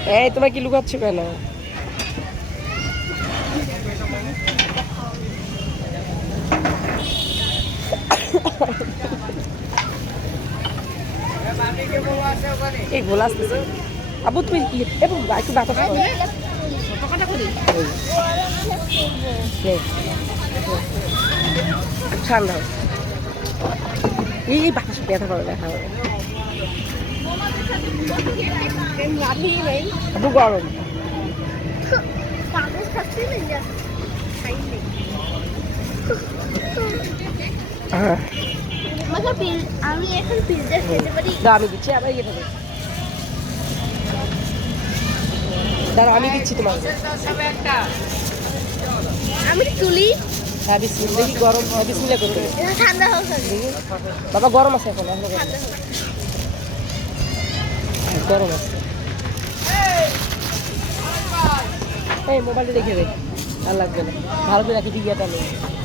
এই তোমার কি লুকাচ্ছ কেন? এই গোলা আসতেছে। আবু তুমি একটু বাতাস করো। ঠান্ডা এই বাতাস ব্যথা করে ব্যথা করে। আবু গরম। আমি এখন পিৎজা খেতে পারি। আমি দিচ্ছি আবার ইয়ে দেবে। দাঁড়াও আমি দিচ্ছি তোমার। আমি তুলি। হ্যাঁ বিসমিল্লাহ দেখি গরম বিসমিল্লাহ করতে হবে। ঠান্ডা হোক বাবা গরম আছে এখন গরম আছে। এই মোবাইলটা দেখে দে আর লাগবে না ভালো করে রাখি বিয়াটা নেই।